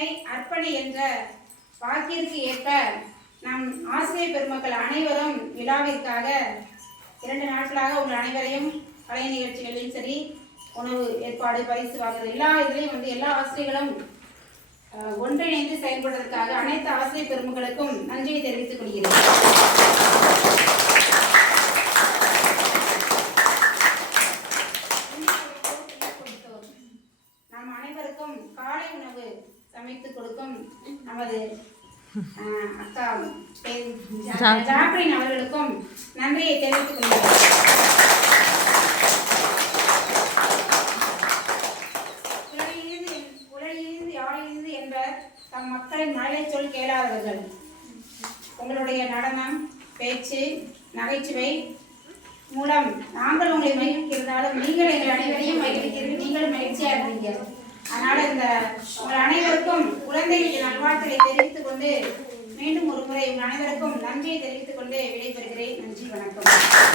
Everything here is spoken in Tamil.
அன்னை அர்ப்பணி என்ற வாக்கிற்கு ஏற்ப நம் ஆசிரியர் பெருமக்கள் அனைவரும் விழாவிற்காக 2 நாட்களாக உங்கள் அனைவரையும் கலை நிகழ்ச்சிகளிலும் சரி, உணவு ஏற்பாடு, பரிசு வாங்குறது எல்லா இதுலேயும் எல்லா ஆசிரியர்களும் ஒன்றிணைந்து செயல்படுவதற்காக அனைத்து ஆசிரியர் பெருமக்களுக்கும் நன்றியை தெரிவித்துக் கொள்கிறேன். நம் அனைவருக்கும் காலை உணவு சமைத்து கொடுக்கும் நமது அக்கா ஜாக்லின் அவர்களுக்கும் நன்றியை தெரிவித்துக் கொள்கிறேன். உலகிலிருந்து யாழிலிருந்து என்பர் தம் மக்களின் மழலை சொல் கேளாதவர்கள். உங்களுடைய நடனம், பேச்சு, நகைச்சுவை மூலம் நாங்கள் உங்களை மகிழ்விக்கிறதாலும் நீங்கள் எங்கள் அனைவரையும் மகிழ்விக்கிறீர்கள். நீங்களும் மகிழ்ச்சியாக இருந்தீங்க. அதனால் உங்கள் அனைவருக்கும் குழந்தை நல்வாழ்த்துக்களை தெரிவித்துக் கொண்டு மீண்டும் ஒரு முறை உங்கள் அனைவருக்கும் நன்றியை தெரிவித்துக் கொண்டு விடைபெறுகிறேன். நன்றி, வணக்கம்.